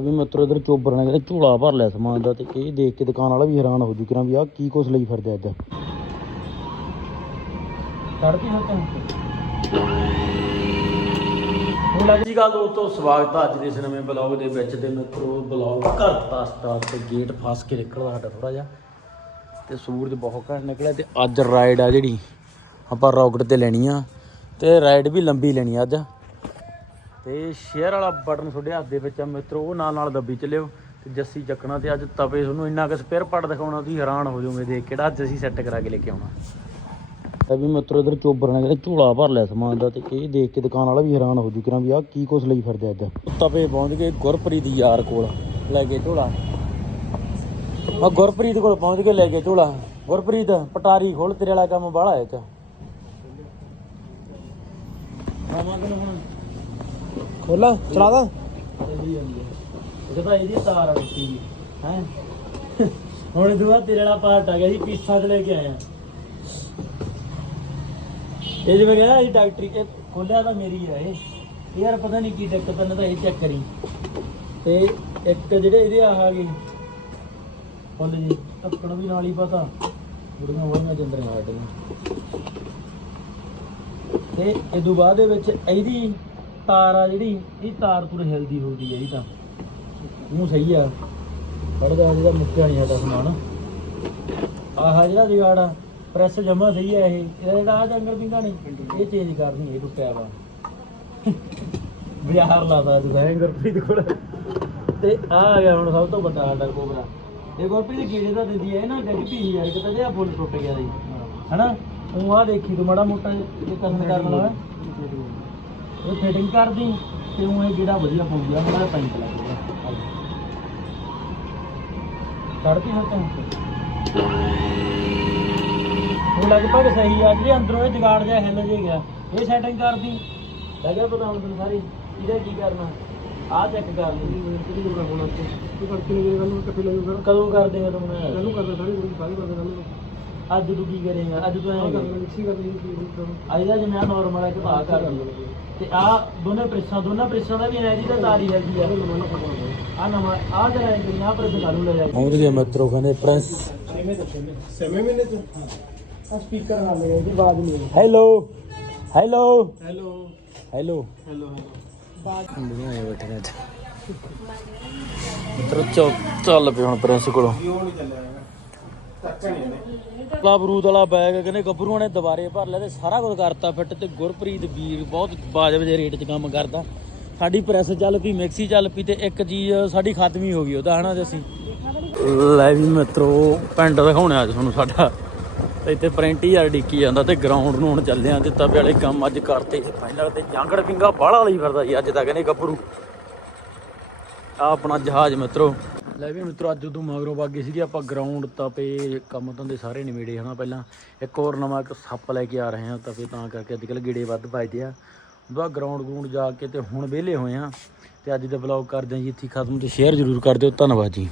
ਵੀ ਮਿੱਤਰ ਇਧਰ ਚੋਬਰ ਨੇ ਕਹਿੰਦੇ ਝੋਲਾ ਭਰ ਲਿਆ ਸਮਾਨ ਦਾ ਤੇ ਇਹ ਦੇਖ ਕੇ ਦੁਕਾਨ ਵਾਲਾ ਵੀ ਹੈਰਾਨ ਹੋ ਜੂ ਕਿਰਾਂ ਵੀ ਆਹ ਕੀ ਕੁਛ ਲਈ ਫਿਰਦੇ ਅੱਜ ਕਰਦੀ ਹੁਣ ਲੱਗ ਜੀ ਗੱਲ ਦੋਸਤੋ, ਸਵਾਗਤ ਹੈ ਅੱਜ ਦੇ ਇਸ ਨਵੇਂ ਬਲੌਗ ਦੇ ਵਿੱਚ ਤੇ ਮਿੱਤਰੋ ਬਲੌਗ ਘਰ ਦਾ ਤੇ ਗੇਟ ਫਸ ਕੇ ਨਿਕਲਦਾ ਸਾਡਾ ਥੋੜਾ ਜਿਹਾ। ਤੇ ਸੂਰਜ ਬਹੁਤ ਘੱਟ ਨਿਕਲਿਆ ਤੇ ਅੱਜ ਰਾਈਡ ਆ ਜਿਹੜੀ, ਆਪਾਂ ਰੌਕਟ ਤੇ ਲੈਣੀ ਆ। ਤੇ ਰਾਈਡ ਵੀ ਲੰਬੀ ਲੈਣੀ ਅੱਜ। ਤੇ ਸ਼ੇਅਰ ਵਾਲਾ ਬਟਨ ਤੁਹਾਡੇ ਹੱਥ ਦੇ ਵਿੱਚ ਆ ਮਿੱਤਰੋ, ਉਹ ਨਾਲ ਨਾਲ ਦੱਬੀ ਚੱਲਿਓ ਤੇ ਜੱਸੀ ਚੱਕਣਾ ਤੇ ਅੱਜ ਤਵੇ ਤੁਹਾਨੂੰ ਇੰਨਾ ਕੁ ਸਪੇਅਰ ਪਾਰਟ ਦਿਖਾਉਣਾ, ਤੁਸੀਂ ਹੈਰਾਨ ਹੋ ਜਾਓਗੇ ਦੇਖ ਕਿਹੜਾ ਅੱਜ ਅਸੀਂ ਸੈੱਟ ਕਰਾ ਕੇ ਲੈ ਕੇ ਆਉਣਾ। ਇਹ ਵੀ ਮਿੱਤਰੋ, ਇਧਰ ਚੋਬਰ ਨੇ ਕਹਿੰਦੇ ਝੋਲਾ ਭਰ ਲਿਆ ਸਮਾਨ ਦਾ ਤੇ ਇਹ ਦੇਖ ਕੇ ਦੁਕਾਨ ਵਾਲਾ ਵੀ ਹੈਰਾਨ ਹੋ ਜੂ ਕਿਰਾਂ ਵੀ ਆਹ ਕੀ ਕੁਛ ਲਈ ਫਿਰਦੇ ਅੱਜ ਤਵੇ ਪਹੁੰਚ ਗਏ ਗੁਰਪ੍ਰੀਤ ਯਾਰ ਕੋਲ, ਲੈ ਕੇ ਝੋਲਾ। ਆ ਗੁਰਪ੍ਰੀਤ ਕੋਲ ਪਹੁੰਚ ਕੇ ਲੈ ਕੇ ਝੋਲਾ। ਗੁਰਪ੍ਰੀਤ, ਪਟਾਰੀ ਖੋਲ, ਤੇਰੇ ਵਾਲਾ ਕੰਮ ਬਾਹਲਾ ਹੈ ਚ ਮਾਮਾ ਤੈਨੂੰ ਹੁਣ ਖੋਲਾ, ਚਲਾ ਦਾ। ਇਹ ਤਾਂ ਇਹਦੀ ਤਾਰ ਆ ਦਿੱਤੀ ਵੀ ਹੈ? ਹੁਣ ਦੁਆ ਤੇਰੇ ਵਾਲਾ ਪਾਰਟ ਆ ਗਿਆ ਸੀ ਪੀਸਾਂ ਚ ਲੈ ਕੇ ਆਇਆ। ਇਹ ਜਿਵੇਂ ਕਹਿੰਦਾ ਇਹ ਡਾਕਟਰੀ, ਇਹ ਖੋਲਿਆ ਤਾਂ ਮੇਰੀ ਆ ਇਹ। ਯਾਰ ਪਤਾ ਨਹੀਂ ਕੀ ਦਿੱਕਤ ਨੇ ਤਾਂ ਇਹ ਚੈੱਕ ਕਰੀ। ਤੇ ਇੱਕ ਜਿਹੜੇ ਇਹਦੇ ਆ ਆ ਗਏ। ਫੁੱਲ ਜੀ ਢੱਕਣ ਵੀ ਨਾਲ ਹੀ ਪਤਾ। ਬੁੜੀਆਂ ਹੋਈਆਂ ਜੰਦਰੀਆਂ ਸਾਡੀਆਂ। ਤੇ ਇਹ ਤੋਂ ਬਾਅਦ ਦੇ ਵਿੱਚ ਇਹਦੀ ਤਾਰ ਆ ਜਿਹੜੀ ਇਹ ਤਾਰ ਤੁਰ ਹਿਲਦੀ ਹੁੰਦੀ ਹੈ ਇਹ ਤਾਂ। ਉਹ ਸਹੀ ਆ। ਪੜਦਾ ਜਿਹੜਾ ਮੁੱਕਿਆ ਨਹੀਂ ਸਾਡਾ ਸਮਾਨ। ਆਹ ਜਿਹੜਾ ਜਗਾੜ ਆ ਪ੍ਰੈਸ ਜਮਾ ਸਹੀ ਹੈ ਇਹ। ਇਹਦਾ ਜਿਹੜਾ ਆ ਜੰਗਲ ਪਿੰਗਾ ਨਹੀਂ ਇਹ ਚੇਂਜ ਕਰਨੀ ਇਹ ਟੁੱਟਿਆ ਵਾ। ਬਿਹਾਰ ਲਾਦਾ ਤੂੰ ਹੈ ਗੁਰਪ੍ਰੀਤ ਕੋਲ। ਤੇ ਆ ਆ ਗਿਆ ਹੁਣ ਸਭ ਤੋਂ ਵੱਡਾ ਸਾਡਾ ਕੋਬਰਾ। ਇਹ ਗੁਰਪ੍ਰੀਤ ਕੀੜੇ ਦਾ ਦਿੰਦੀ ਹੈ ਨਾ ਡਿੱਗ ਪਈ ਯਾਰ ਕਿਤੇ ਜਿਹਾ ਫੁੱਲ ਟੁੱਟ ਗਿਆ ਸੀ। ਹਨਾ? ਉਹ ਆ ਦੇਖੀ ਤੂੰ ਮਾੜਾ ਮੋਟਾ ਇਹ ਕਰਨ ਕਰਨ ਵਾਲਾ ਇਹ ਫਿਟਿੰਗ ਕਰਦੀ ਤੇ ਉਹ ਇਹ ਜਿਹੜਾ ਵਧੀਆ ਪਊ ਗਿਆ ਮੇਰਾ ਪੈਂਟ ਲੱਗ ਗਿਆ। ਕਰਦੀ ਹੋ ਤਾਂ ਉਹ ਲਗਭਗ ਸਹੀ ਆ ਜਿਹੜੇ ਅੰਦਰੋਂ ਇਹ ਜਗਾੜ ਜਿਹਾ ਹਿੱਲ ਜੇ ਗਿਆ ਇਹ ਸੈਟਿੰਗ ਕਰਦੀ। ਲੱਗਿਆ ਪਤਾ ਹੁਣ ਤੈਨੂੰ ਸਾਰੀ ਇਹਦਾ ਕੀ ਕਰਨਾ? ਆਹ ਚੈੱਕ ਕਰ ਲਈ। ਤੂੰ ਕਰਕੇ ਲੈ ਗੱਲ ਨੂੰ ਕੱਟੇ ਲੈ ਫਿਰ ਕਦੋਂ ਕਰ ਦੇਗਾ ਤੂੰ ਮੈਂ? ਇਹਨੂੰ ਕਰਦਾ ਸਾਰੀ ਕੁੜੀ ਸਾਰੀ ਕਰਦੇ ਗੱਲ ਨੂੰ ਅੱਜ ਤੂੰ ਕੀ ਕਰੇਗਾ? ਅੱਜ ਤੂੰ ਐਂ ਕਰ। ਮਿਕਸੀ ਕਰਦੀ ਕੀ ਕਰਦਾ ਅੱਜ ਦਾ ਜਿਵੇਂ ਨਾਰਮਲ ਹੈ ਕਿ ਆ ਕਰ ਲਈ ਤੇ ਆ ਦੋਨੇ ਪ੍ਰਿਸਾਂ ਦੋਨਾਂ ਪ੍ਰਿਸਾਂ ਦਾ ਵੀ ਐ ਦੀ ਤਾਂ ਤਾਰੀ ਹੈਗੀ ਆ। ਆ ਨਵਾਂ ਆ ਜਿਹੜਾ ਹੈ ਕਿ ਪਰ ਚਾਲੂ ਲੈ ਜਾ ਪਹੁੰਚ ਗਏ ਮਿੱਤਰੋ ਕਹਿੰਦੇ ਪ੍ਰਿੰਸ ਸਮੇਂ ਮਹੀਨੇ ਤੋਂ ਆ ਸਪੀਕਰ ਨਾਲ ਲਗਾ ਇਹਦੀ ਆਵਾਜ਼ ਨਹੀਂ hello hello hello hello hello ਦੁਨੀਆ ਆਏ ਬੈਠੇ ਨੇ ਅੱਜ। ਮਿੱਤਰੋ ਚੱਲ ਚੱਲ ਪਏ ਹੁਣ ਪ੍ਰਿੰਸ ਕੋਲੋਂ। ਕਿਉਂ ਨਹੀਂ ਚੱਲਿਆ। ਲਾ ਬਰੂਦ ਵਾਲਾ ਬੈਗ ਕਹਿੰਦੇ ਗੱਭਰੂਆਂ ਨੇ ਦੁਬਾਰੇ ਭਰ ਲਿਆ ਤੇ ਸਾਰਾ ਕੁਝ ਕਰਤਾ ਫਿੱਟ ਤੇ ਗੁਰਪ੍ਰੀਤ ਵੀਰ ਬਹੁਤ ਬਾਜਬ ਦੇ ਰੇਟ 'ਚ ਕੰਮ ਕਰਦਾ। ਸਾਡੀ ਪ੍ਰੈਸ ਚੱਲ ਪਈ, ਮਿਕਸੀ ਚੱਲ ਪਈ ਤੇ ਇੱਕ ਚੀਜ਼ ਸਾਡੀ ਖਤਮ ਹੀ ਹੋ ਗਈ ਉਹਦਾ ਹਨਾ ਅਸੀਂ? ਲੈ ਵੀ ਮਿੱਤਰੋ, ਪਿੰਡ ਦਿਖਾਉਣਾ ਅੱਜ ਤੁਹਾਨੂੰ ਸਾਡਾ। ਇੱਥੇ ਪ੍ਰਿੰਟ ਯਾਰ ਡਿੱਕੀ ਜਾਂਦਾ ਤੇ ਗਰਾਊਂਡ ਨੂੰ ਹੁਣ ਚੱਲਦੇ ਆਂ ਤੇ ਵਾਲੇ ਕੰਮ ਅੱਜ ਕਰਤੇ ਪਹਿਲਾਂ ਤੇ ਜਾਂਗੜ ਪਿੰਗਾ ਬਾਹਲਾ ਲਈ ਫਿਰਦਾ ਜੀ ਅੱਜ ਤਾਂ ਕਹਿੰਦੇ ਗੱਭਰੂ। ਆ ਆਪਣਾ ਜਹਾਜ਼ ਮਿੱਤਰੋ। ਲੈ ਵੀ ਮਿੱਤਰੋ ਅੱਜ ਉਦੋਂ ਮਗਰੋਂ ਬਾਗੇ ਸੀਗੇ, ਆਪਾਂ ਗਰਾਊਂਡ ਤਾਂ ਪੇ ਕੰਮ ਧੰਦੇ ਸਾਰੇ ਨਿਬੇੜੇ ਹਨਾ ਪਹਿਲਾਂ। ਇੱਕ ਹੋਰ ਨਵਾਂ ਇੱਕ ਸੱਪ ਲੈ ਕੇ ਆ ਰਹੇ ਹਾਂ, ਤਾਂ ਤਪੇ ਤਾਂ ਕਰਕੇ ਅੱਜ ਕੱਲ੍ਹ ਗੇੜੇ ਵੱਧ ਵੱਜਦੇ ਆ। ਉਹਦਾ ਗਰਾਊਂਡ ਗਰਾਊਂਡ ਜਾ ਕੇ ਤੇ ਹੁਣ ਵਿਹਲੇ ਹੋਏ ਆ, ਤੇ ਅੱਜ ਦਾ ਵਲੌਗ ਕਰਦੇ ਹਾਂ ਜੀ, ਇੱਥੇ ਖਤਮ ਤੇ ਸ਼ੇਅਰ ਜ਼ਰੂਰ ਕਰ ਦਿਓ, ਧੰਨਵਾਦ ਜੀ।